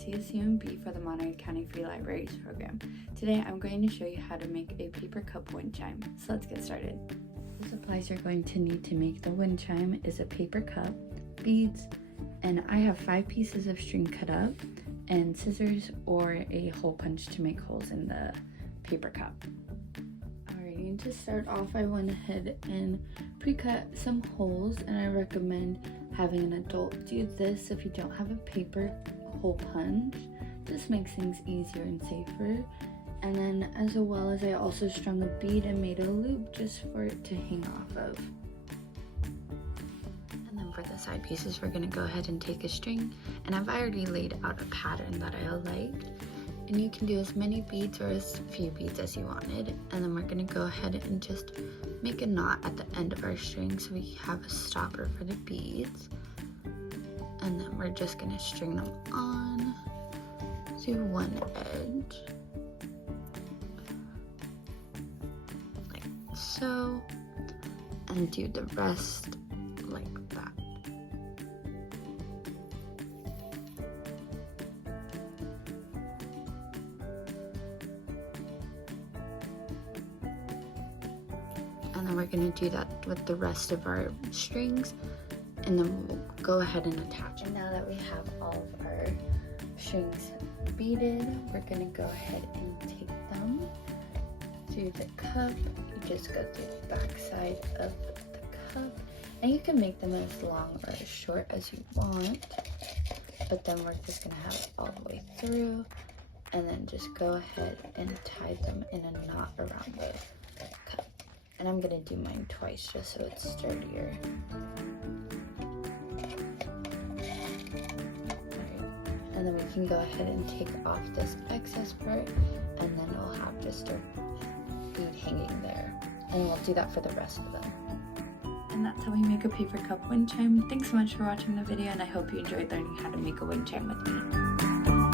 CSUMB for the Monterey County Free Libraries program. Today I'm going to show you how to make a paper cup wind chime. So let's get started. The supplies you're going to need to make the wind chime is a paper cup, beads, and I have 5 pieces of string cut up, and scissors or a hole punch to make holes in the paper cup. Alrighty, to start off I went ahead and pre-cut some holes, and I recommend having an adult do this if you don't have a paper hole punch. This makes things easier and safer. And then as well as I also strung a bead and made a loop just for it to hang off of. And then for the side pieces, we're going to go ahead and take a string, and I've already laid out a pattern that I liked. And you can do as many beads or as few beads as you wanted. And then we're going to go ahead and just make a knot at the end of our string so we have a stopper for the beads. And then we're just going to string them on to one edge, like so, and do the rest like that. And then we're going to do that with the rest of our strings, and then we'll go ahead and attach. And now that we have all of our strings beaded, we're going to go ahead and take them through the cup. You just go through the back side of the cup, and you can make them as long or as short as you want, but then we're just going to have it all the way through, and then just go ahead and tie them in a knot around the cup. And I'm going to do mine twice just so it's sturdier. And then we can go ahead and take off this excess part, and then we'll have just a bead hanging there. And we'll do that for the rest of them. And that's how we make a paper cup wind chime. Thanks so much for watching the video, and I hope you enjoyed learning how to make a wind chime with me.